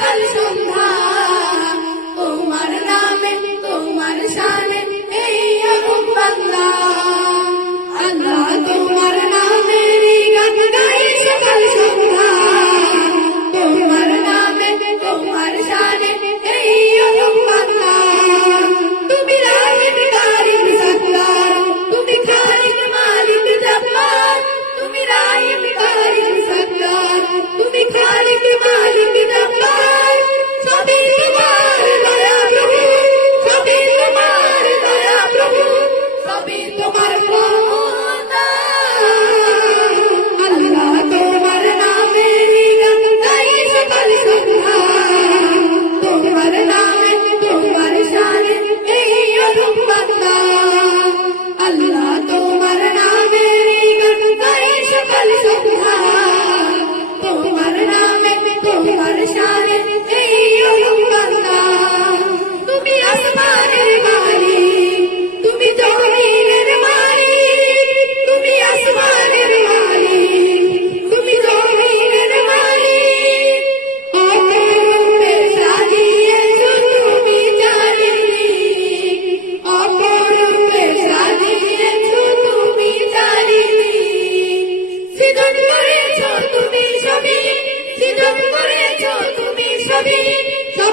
Thank you.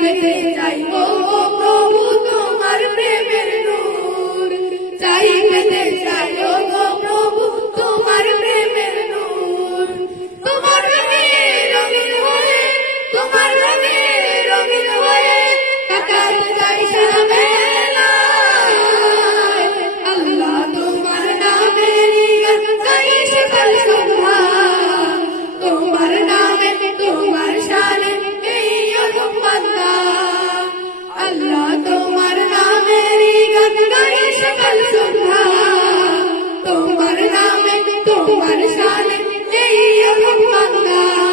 পেতে চাই গো প্রভু তোমার প্রেমের নূর। চাই পেতে চাই গো প্রভু তোমার প্রেমের নূর। তোমার রঙে রঙিন হয়ে, তোমার রঙে রঙিন হয়ে, কাকার চাই সারা മനസാലെ നെയ്യകം വന്നാൽ